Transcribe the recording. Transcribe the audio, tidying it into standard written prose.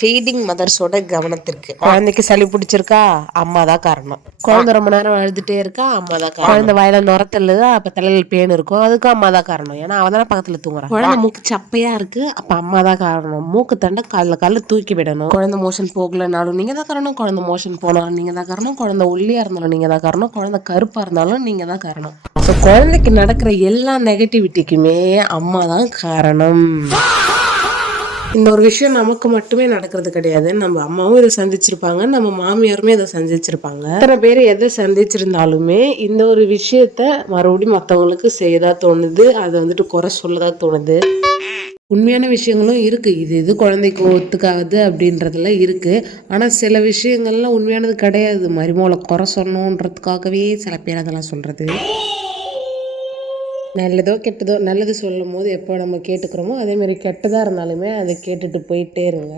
Feeding மதர்ஸோட கவனத்திற்கு, குழந்தைக்கு சளி பிடிச்சிருக்கா, அம்மா தான் காரணம். குழந்தை ரொம்ப நேரம் அழுதுட்டே இருக்கா, அம்மா தான் காரணம். குழந்தை வாயில நுரத்தல்லுதா, அப்ப தலையில பேன் இருக்கும், அதுக்கு அம்மா தான் காரணம். ஏன்னா அவ தானே பக்கத்துல தூங்குறான். குழந்தை மூக்கு சப்பையா இருக்கு, அப்ப அம்மா தான் காரணம். மூக்கு தண்டை காலில் தூக்கி விடணும். குழந்தை மோஷன் போகலனாலும் நீங்க தான் காரணம். குழந்தை மோஷன் போனாலும் நீங்க தான் காரணம். குழந்தை ஒல்லியா இருந்தாலும் நீங்க தான் காரணம். குழந்தை கருப்பா இருந்தாலும் நீங்க தான் காரணம். ஸோ குழந்தைக்கு நடக்கிற எல்லா நெகட்டிவிட்டிக்குமே அம்மா தான் காரணம். இந்த ஒரு விஷயம் நமக்கு மட்டுமே நடக்கிறது கிடையாது. நம்ம அம்மாவும் இதை சந்திச்சிருப்பாங்க, நம்ம மாமியாருமே இதை சந்திச்சிருப்பாங்க. எத்தனை பேர் எதை சந்திச்சிருந்தாலுமே இந்த ஒரு விஷயத்த மறுபடியும் மற்றவங்களுக்கு செய்யதா தோணுது, அதை வந்துட்டு குறை சொல்லதா தோணுது. உண்மையான விஷயங்களும் இருக்கு, இது குழந்தைக்கு ஒத்துக்காது அப்படின்றதுலாம் இருக்கு. ஆனா சில விஷயங்கள்லாம் உண்மையானது கிடையாது. மருமகளை குறை சொல்லணுன்றதுக்காகவே சில பேர் அதெல்லாம் சொல்றது. நல்லதோ கெட்டதோ, நல்லது சொல்லும் போது எப்போ நம்ம கேட்டுக்கிறோமோ அதே மாதிரி கெட்டதாக இருந்தாலுமே அதை கேட்டுட்டு போயிட்டே இருங்க.